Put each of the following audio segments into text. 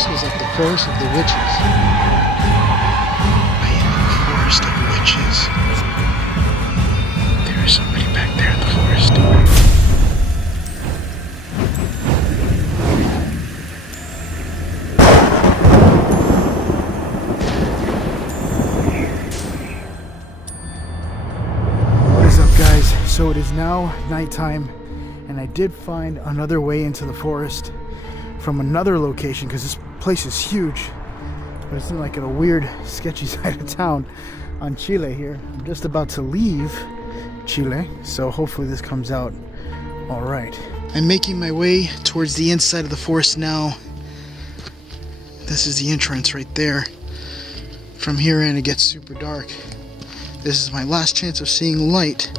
this was like the forest of the witches. I am in the forest of witches. There is somebody back there in the forest. What is up, guys? So it is now nighttime, and I did find another way into the forest from another location, because this place is huge, but it's in like in a weird sketchy side of town on Chile here. I'm just about to leave Chile, so hopefully this comes out all right. I'm making my way towards the inside of the forest now. This is the entrance right there. From here in it gets super dark. This is my last chance of seeing light.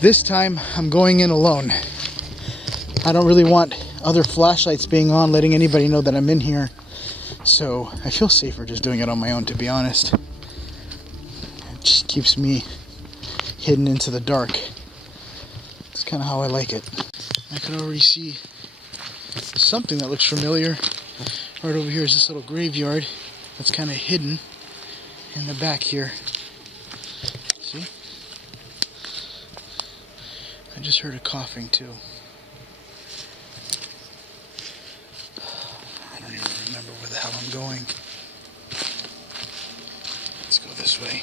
This time I'm going in alone. I don't really want other flashlights being on, letting anybody know that I'm in here. So I feel safer just doing it on my own, to be honest. It just keeps me hidden into the dark. It's kind of how I like it. I can already see something that looks familiar. Right over here is this little graveyard that's kind of hidden in the back here. See? I just heard a coughing too. I don't even remember where the hell I'm going. Let's go this way.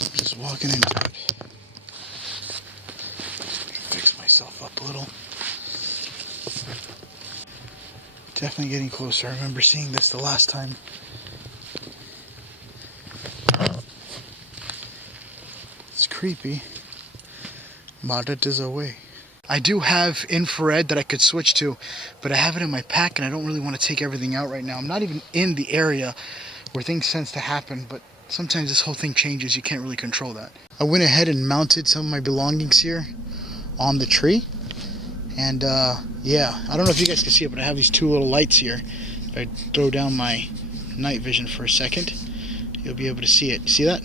I'm just walking into it. Fix myself up a little. Definitely getting closer. I remember seeing this the last time. It's creepy, but it is a way. I do have infrared that I could switch to, but I have it in my pack and I don't really want to take everything out right now. I'm not even in the area where things tend to happen, but sometimes this whole thing changes. You can't really control that. I went ahead and mounted some of my belongings here on the tree. And yeah, I don't know if you guys can see it, but I have these two little lights here. If I throw down my night vision for a second, you'll be able to see it. See that?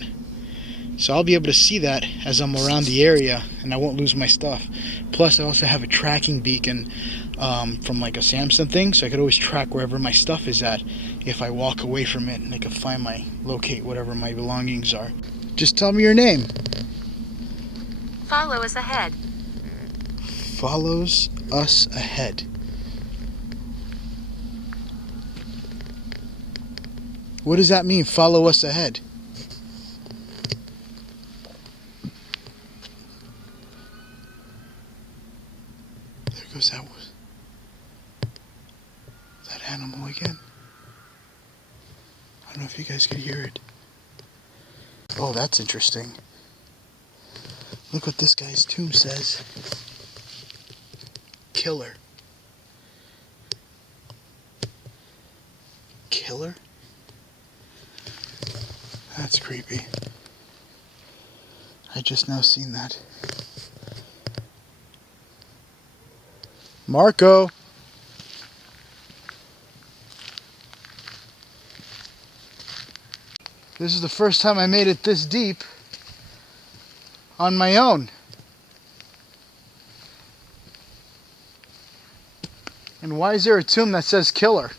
So I'll be able to see that as I'm around the area, and I won't lose my stuff. Plus, I also have a tracking beacon from like a Samsung thing, so I could always track wherever my stuff is at if I walk away from it, and I can locate whatever my belongings are. Just tell me your name. Follow us ahead. Follows us ahead. What does that mean, follow us ahead? There goes that animal again. I don't know if you guys could hear it. Oh, that's interesting. Look what this guy's tomb says. Killer. Killer? That's creepy. I just now seen that. Marco! This is the first time I made it this deep on my own. And why is there a tomb that says killer?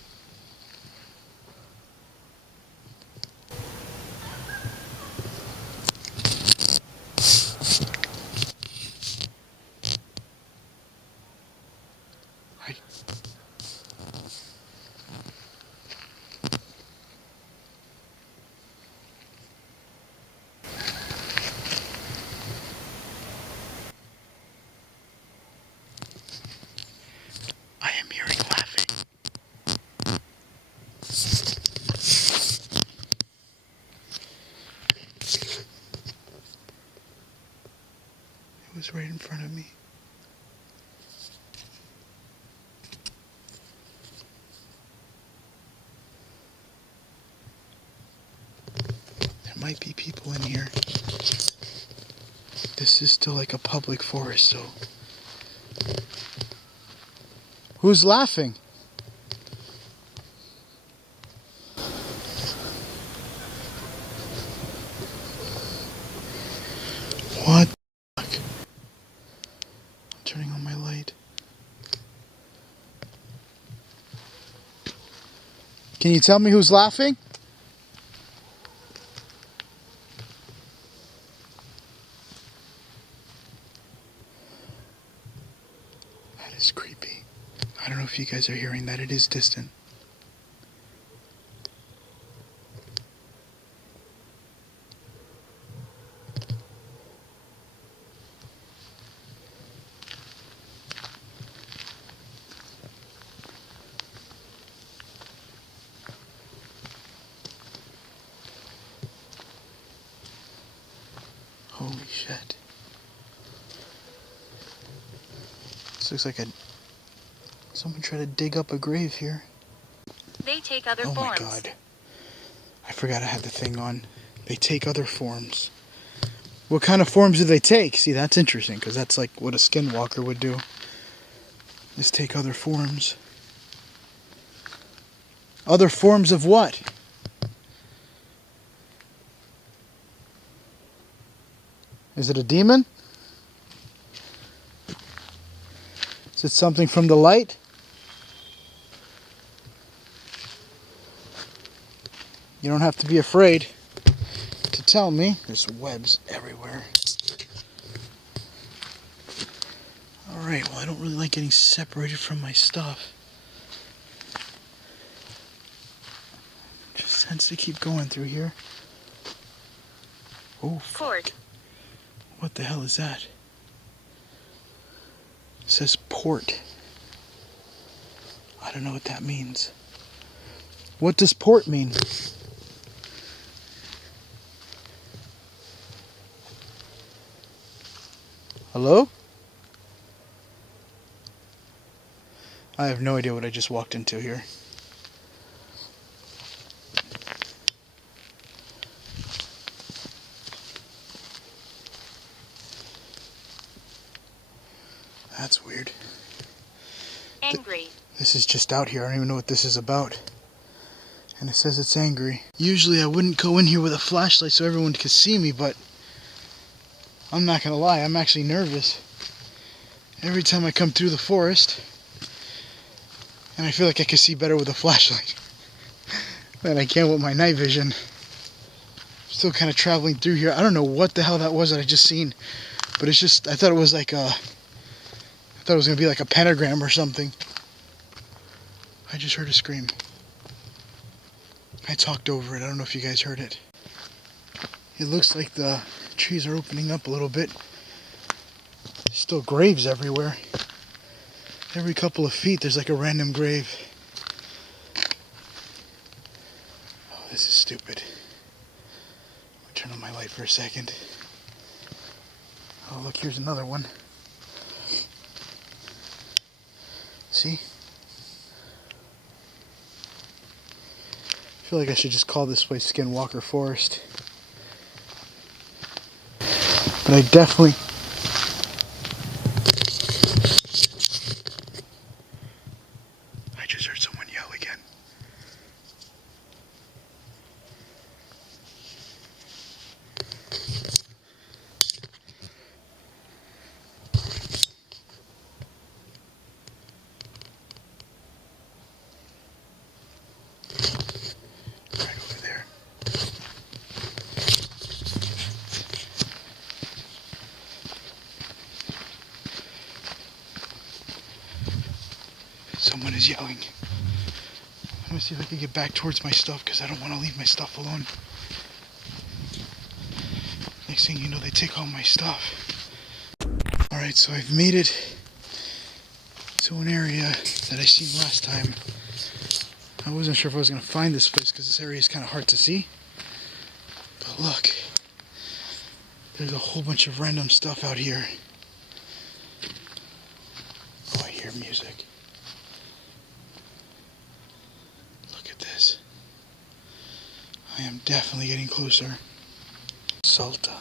I am hearing laughing. It was right in front of me. There might be people in here. This is still like a public forest, so. Who's laughing? What the fuck? Can you tell me who's laughing? That is creepy. I don't know if you guys are hearing that. It is distant. Holy shit. This looks like someone tried to dig up a grave here. They take other forms. Oh my god. I forgot I had the thing on. They take other forms. What kind of forms do they take? See, that's interesting, because that's like what a skinwalker would do. Just take other forms. Other forms of what? Is it a demon? Is it something from the light? You don't have to be afraid to tell me. There's webs everywhere. Alright, well, I don't really like getting separated from my stuff. Just tends to keep going through here. Oh, fuck. What the hell is that? It says port. I don't know what that means. What does port mean? Hello? I have no idea what I just walked into here. That's weird. Angry. This is just out here. I don't even know what this is about. And it says it's angry. Usually I wouldn't go in here with a flashlight so everyone could see me, but I'm not gonna lie, I'm actually nervous. Every time I come through the forest, and I feel like I can see better with a flashlight than I can with my night vision. Still kind of traveling through here. I don't know what the hell that was that I just seen, but it's just, I thought it was like I thought it was gonna be like a pentagram or something. I just heard a scream. I talked over it. I don't know if you guys heard it. It looks like the trees are opening up a little bit. There's still graves everywhere. Every couple of feet there's like a random grave. Oh, this is stupid. I'll turn on my light for a second. Oh, look, here's another one. See? I feel like I should just call this place Skinwalker Forest. But I definitely... I just heard someone yell again. Right over there. Someone is yelling. Let me see if I can get back towards my stuff because I don't want to leave my stuff alone. Next thing you know, they take all my stuff. Alright, so I've made it to an area that I seen last time. I wasn't sure if I was going to find this place because this area is kind of hard to see. But look, there's a whole bunch of random stuff out here. Oh, I hear music. Look at this. I am definitely getting closer. Salta.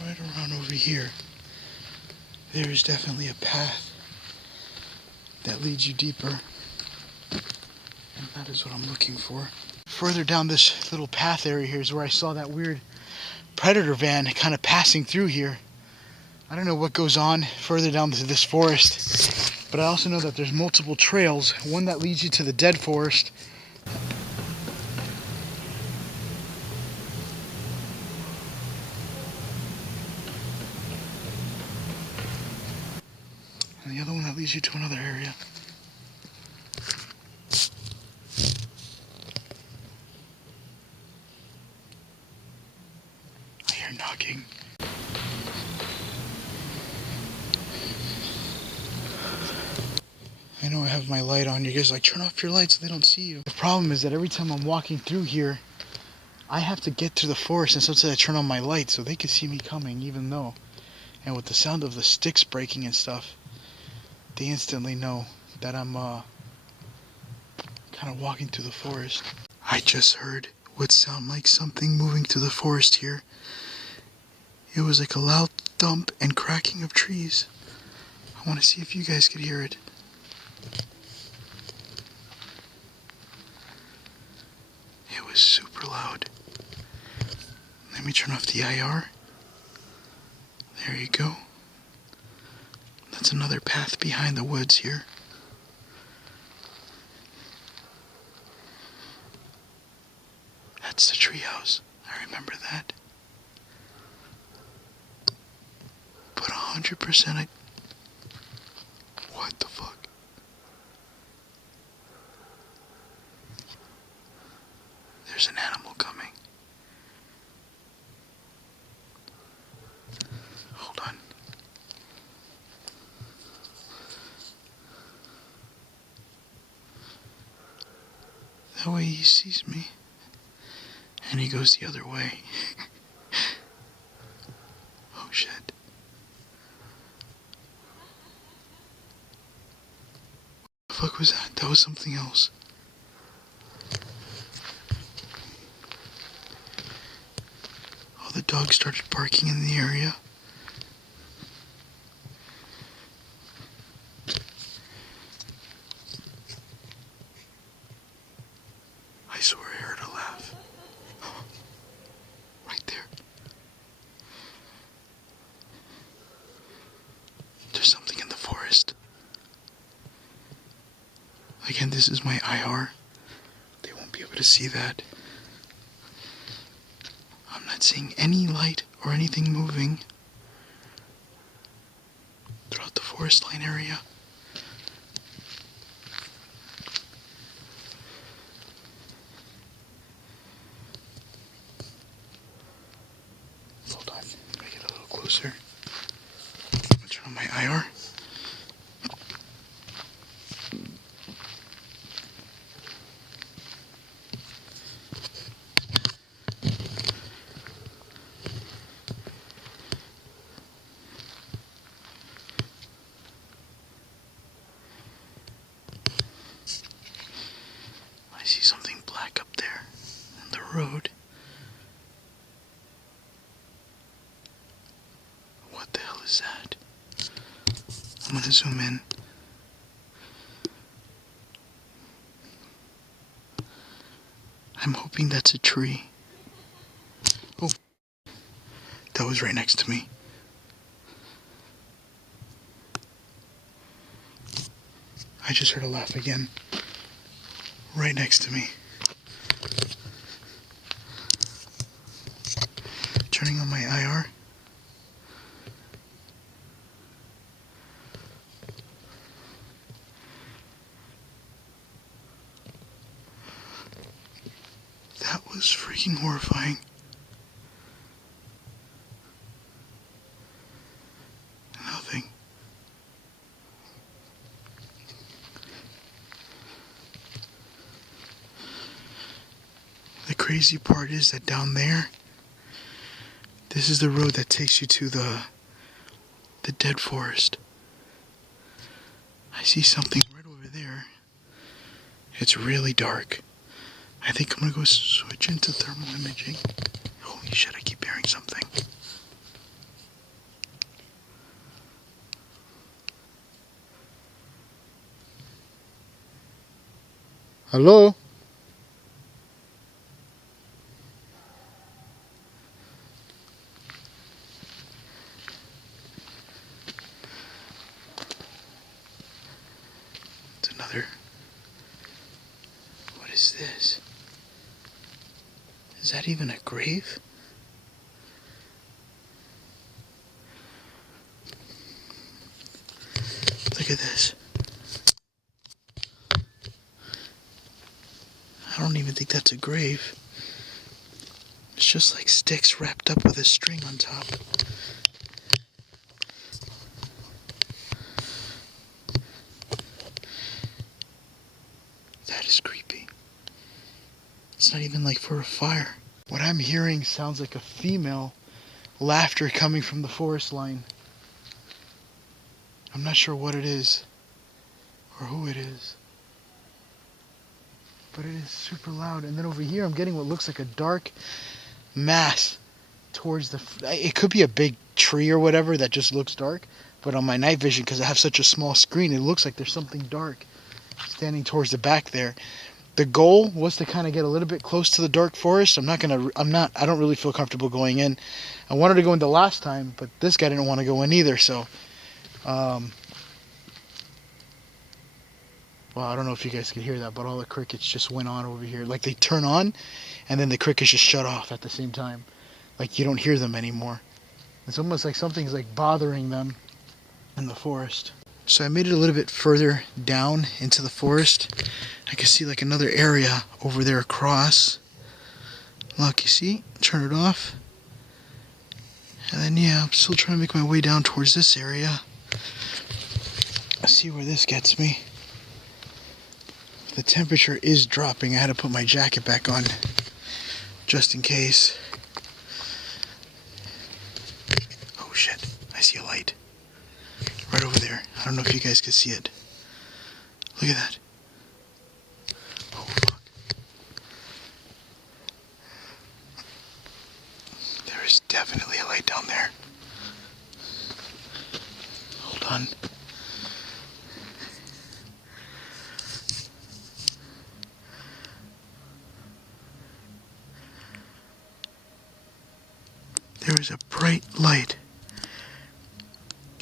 Right around over here, there is definitely a path that leads you deeper. And that is what I'm looking for. Further down this little path area here is where I saw that weird predator van kind of passing through here. I don't know what goes on further down this forest, but I also know that there's multiple trails. One that leads you to the dead forest. And the other one that leads you to another area. I hear knocking. I know I have my light on. You guys are like, turn off your light so they don't see you. The problem is that every time I'm walking through here, I have to get to the forest, and sometimes I turn on my light so they can see me coming, even though. And with the sound of the sticks breaking and stuff, they instantly know that I'm kind of walking through the forest. I just heard what sounded like something moving through the forest here. It was like a loud thump and cracking of trees. I want to see if you guys could hear it. It was super loud. Let me turn off the IR. There you go. That's another path behind the woods here. That's the treehouse. I remember that. But 100% What the fuck? There's an animal coming. Hold on. That way he sees me. And he goes the other way. Oh shit. What the fuck was that? That was something else. Oh, the dog started barking in the area. I swear I heard a laugh. Right there. There's something in the forest. Again, this is my IR. They won't be able to see that. I'm not seeing any light or anything moving throughout the forest line area. Hold on, I'm gonna get a little closer. I'm gonna turn on my IR. I see something black up there on the road. What the hell is that? I'm gonna zoom in. I'm hoping that's a tree. Oh, that was right next to me. I just heard a laugh again. Right next to me. Turning on my IR. That was freaking horrifying. Nothing. The crazy part is that down there, this is the road that takes you to the dead forest. I see something right over there. It's really dark. I think I'm gonna go switch into thermal imaging. Holy shit, I keep hearing something. Hello? this? Is that even a grave? Look at this. I don't even think that's a grave. It's just like sticks wrapped up with a string on top. That is creepy. It's not even like for a fire. What I'm hearing sounds like a female laughter coming from the forest line. I'm not sure what it is or who it is, but it is super loud. And then over here I'm getting what looks like a dark mass towards the... It could be a big tree or whatever that just looks dark, but on my night vision, because I have such a small screen, it looks like there's something dark standing towards the back there. The goal was to kind of get a little bit close to the dark forest. I don't really feel comfortable going in. I wanted to go in the last time, but this guy didn't want to go in either, so well, I don't know if you guys could hear that, but all the crickets just went on over here. Like they turn on and then the crickets just shut off at the same time. Like you don't hear them anymore. It's almost like something's like bothering them in the forest. So I made it a little bit further down into the forest. I can see like another area over there across. Look, you see? Turn it off. And then yeah, I'm still trying to make my way down towards this area. I see where this gets me. The temperature is dropping. I had to put my jacket back on just in case. Oh shit, I see a light. Right over there. I don't know if you guys can see it. Look at that. Oh fuck. There is definitely a light down there. Hold on. There is a bright light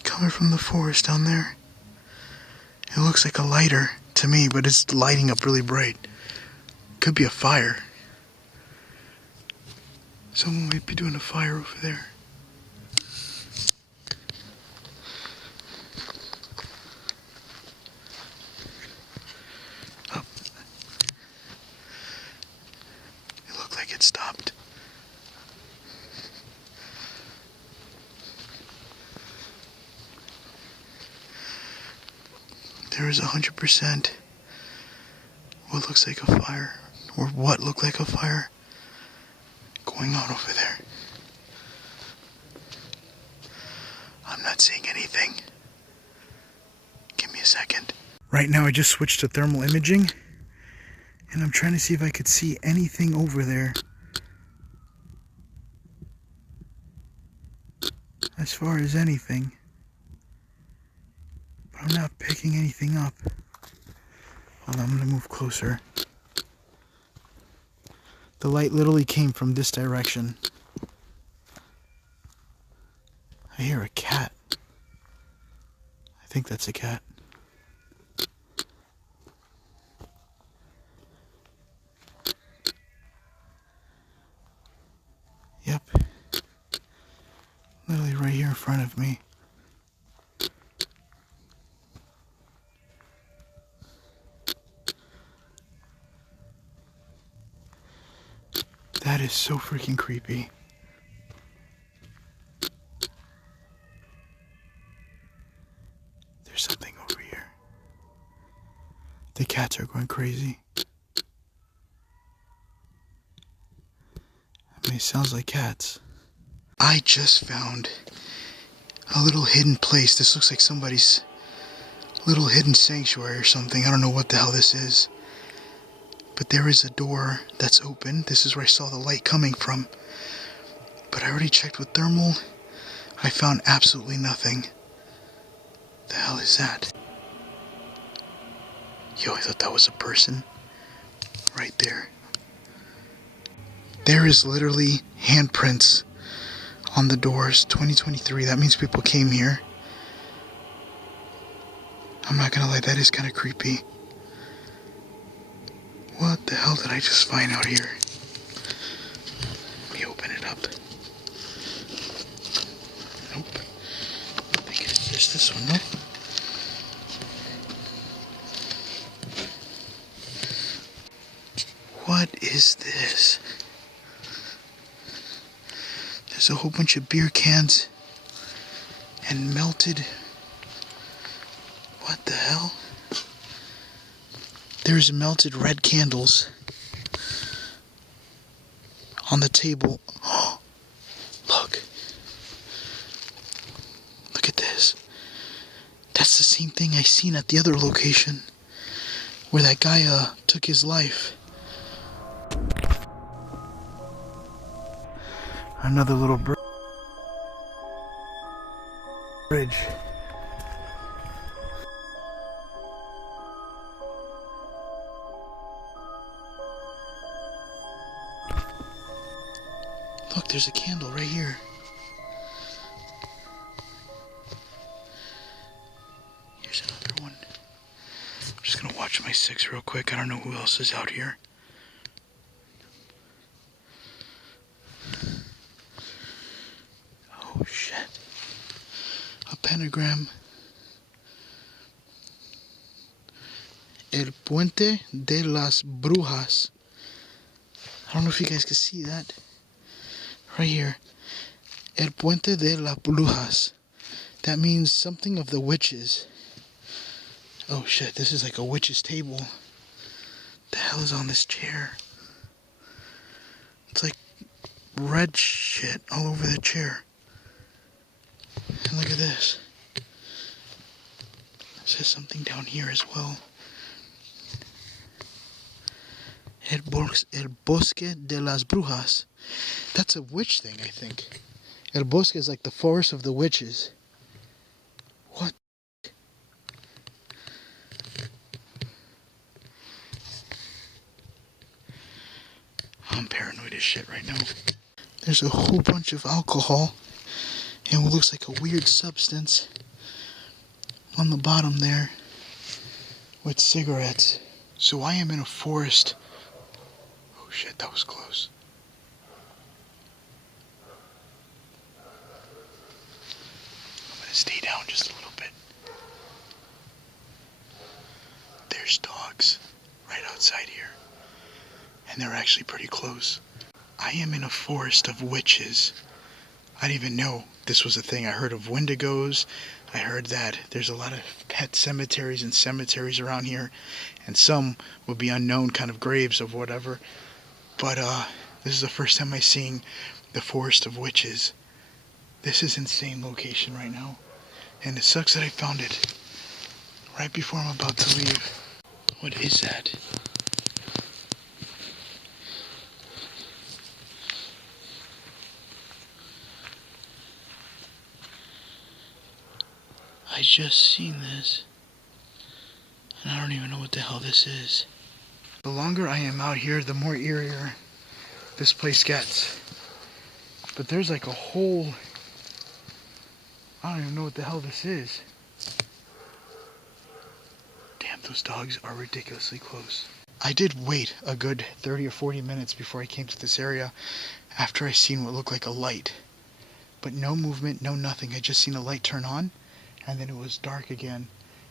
coming from the forest down there. It looks like a lighter to me, but it's lighting up really bright. Could be a fire. Someone might be doing a fire over there. Oh. It looked like it stopped. There is 100% what looks like a fire, or what looked like a fire, going on over there. I'm not seeing anything. Give me a second. Right now I just switched to thermal imaging, and I'm trying to see if I could see anything over there. As far as anything. But I'm not picking anything up. Hold on, I'm gonna move closer. The light literally came from this direction. I hear a cat. I think that's a cat. Yep. Literally right here in front of me. That is so freaking creepy. There's something over here. The cats are going crazy. I mean, it sounds like cats. I just found a little hidden place. This looks like somebody's little hidden sanctuary or something. I don't know what the hell this is. But there is a door that's open. This is where I saw the light coming from. But I already checked with thermal. I found absolutely nothing. The hell is that? Yo, I thought that was a person. Right there. There is literally handprints on the doors. 2023. That means people came here. I'm not gonna lie, that is kind of creepy. What the hell did I just find out here? Let me open it up. Nope. I think it's just this one, no? What is this? There's a whole bunch of beer cans and melted. What the hell? There's melted red candles on the table. Oh, look. Look at this. That's the same thing I seen at the other location where that guy took his life. Another little bridge. Look, there's a candle right here. Here's another one. I'm just gonna watch my 6 real quick. I don't know who else is out here. Oh shit. A pentagram. El Puente de las Brujas. I don't know if you guys can see that. Right here. El Puente de las Brujas. That means something of the witches. Oh shit, this is like a witch's table. The hell is on this chair? It's like red shit all over the chair. And look at this. It says something down here as well. El Bosque de las Brujas. That's a witch thing, I think. El Bosque is like the forest of the witches. What? I'm paranoid as shit right now. There's a whole bunch of alcohol and what looks like a weird substance on the bottom there with cigarettes. So I am in a forest. Oh shit, that was close. I'm gonna stay down just a little bit. There's dogs right outside here. And they're actually pretty close. I am in a forest of witches. I didn't even know this was a thing. I heard of wendigos. I heard that there's a lot of pet cemeteries and cemeteries around here. And some will be unknown kind of graves of whatever. But this is the first time I've seen the forest of witches. This is insane location right now. And it sucks that I found it right before I'm about to leave. What is that? I just seen this, and I don't even know what the hell this is. The longer I am out here, the more eerier this place gets. But there's like a whole, I don't even know what the hell this is. Damn, those dogs are ridiculously close. I did wait a good 30 or 40 minutes before I came to this area after I seen what looked like a light. But no movement, no nothing. I just seen a light turn on. And then it was dark again,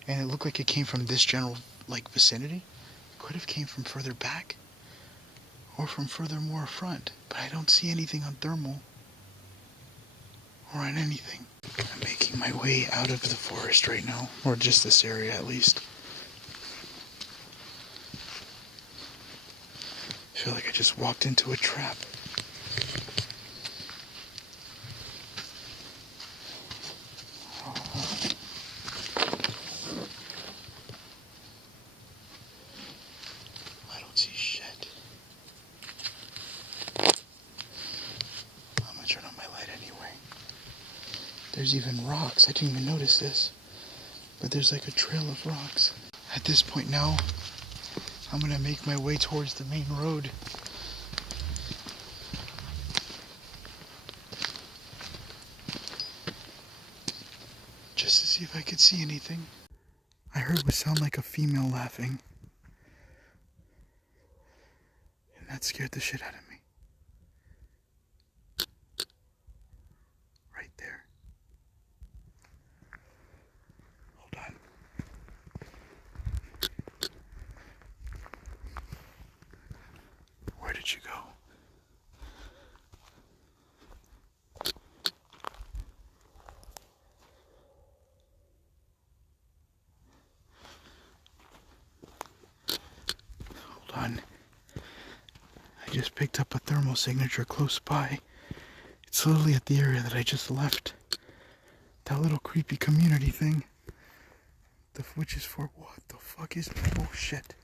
and it looked like it came from this general vicinity. Could have came from further back or from further more front, but I don't see anything on thermal or on anything. I'm making my way out of the forest right now, or just this area at least. I feel like I just walked into a trap. There's even rocks. I didn't even notice this. But there's like a trail of rocks. At this point now, I'm gonna make my way towards the main road. Just to see if I could see anything. I heard what sounded like a female laughing. That scared the shit out of me. Right there. Hold on. Where did you go? Hold on. I just picked up a thermal signature close by. It's literally at the area that I just left. That little creepy community thing. Which is for what the fuck is... Oh shit.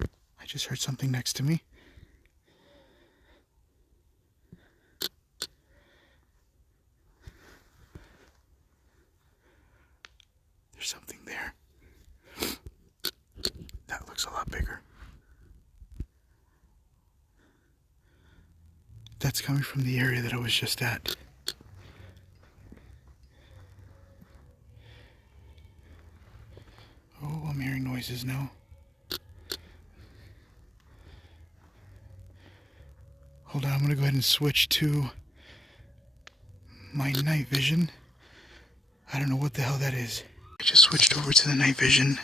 I just heard something next to me. There's something there. That looks a lot bigger. That's coming from the area that I was just at. Oh, I'm hearing noises now. Hold on, I'm gonna go ahead and switch to my night vision. I don't know what the hell that is. I just switched over to the night vision.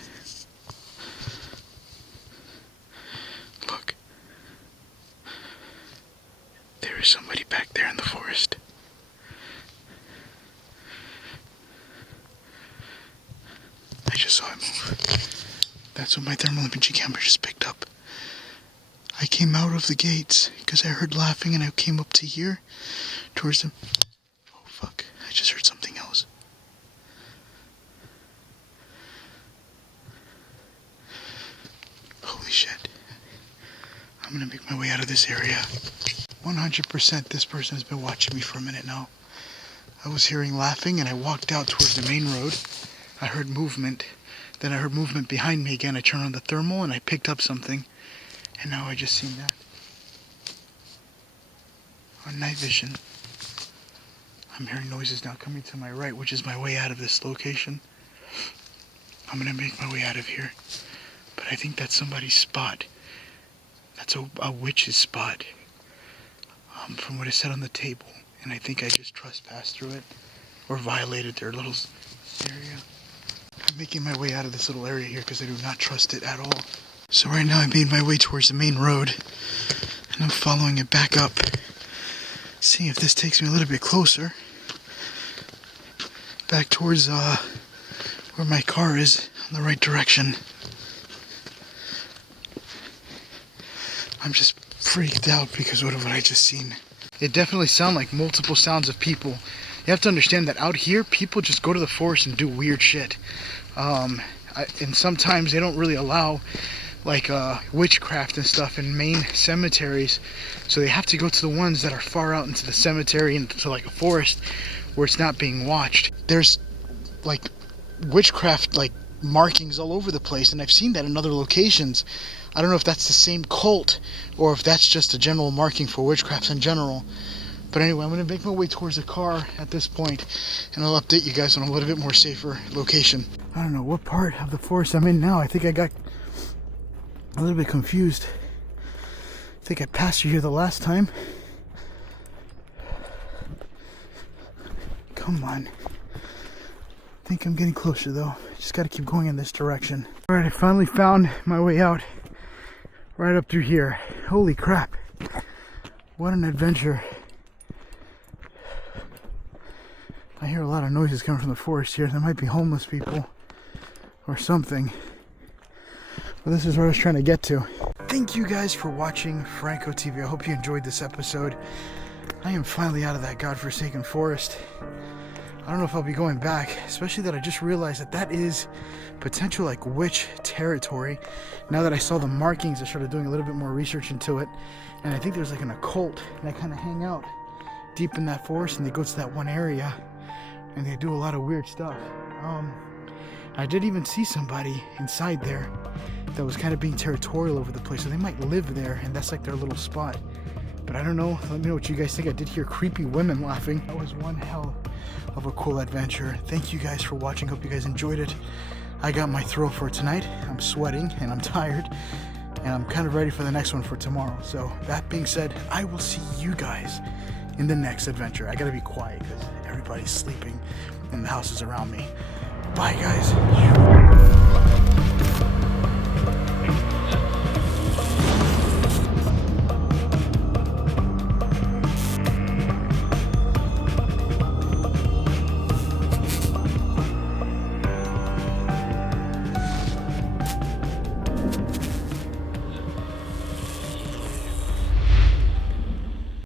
Look. There is somebody back there in the forest. I just saw it move. That's what my thermal imaging camera just picked up. I came out of the gates because I heard laughing and I came up to here towards them. Oh fuck, I just heard something else. Holy shit. I'm gonna make my way out of this area. 100% this person has been watching me for a minute now. I was hearing laughing and I walked out towards the main road. I heard movement. Then I heard movement behind me again. I turned on the thermal and I picked up something. And now I just seen that. On night vision. I'm hearing noises now coming to my right, which is my way out of this location. I'm gonna make my way out of here. But I think that's somebody's spot. That's a witch's spot. From what it said on the table. And I think I just trespassed through it. Or violated their little area. I'm making my way out of this little area here because I do not trust it at all. So right now I made my way towards the main road. And I'm following it back up. Seeing if this takes me a little bit closer. Back towards where my car is. In the right direction. I'm just freaked out because of what I just seen. It definitely sounded like multiple sounds of people. You have to understand that out here, people just go to the forest and do weird shit. And sometimes they don't really allow like witchcraft and stuff in main cemeteries. So they have to go to the ones that are far out into the cemetery and to like a forest where it's not being watched. There's like witchcraft like markings all over the place, and I've seen that in other locations. I don't know if that's the same cult or if that's just a general marking for witchcrafts in general. But anyway, I'm going to make my way towards the car at this point, and I'll update you guys on a little bit more safer location. I don't know what part of the forest I'm in now. I think I got a little bit confused. I think I passed you here the last time. Come on. I think I'm getting closer though. Just got to keep going in this direction. Alright, I finally found my way out. Right up through here. Holy crap. What an adventure. I hear a lot of noises coming from the forest here. There might be homeless people or something. But this is where I was trying to get to. Thank you guys for watching Franco TV. I hope you enjoyed this episode. I am finally out of that godforsaken forest. I don't know if I'll be going back, especially that I just realized that that is potential like witch territory. Now that I saw the markings, I started doing a little bit more research into it, and I think there's like an occult, and I kind of hang out deep in that forest, and they go to that one area, and they do a lot of weird stuff. I did even see somebody inside there that was kind of being territorial over the place, so they might live there, and that's like their little spot. But I don't know. Let me know what you guys think. I did hear creepy women laughing. That was one hell of a cool adventure. Thank you guys for watching. Hope you guys enjoyed it. I got my throw for tonight. I'm sweating and I'm tired, and I'm kind of ready for the next one for tomorrow. So that being said, I will see you guys in the next adventure. I gotta be quiet because everybody's sleeping and the house is around me. Bye, guys.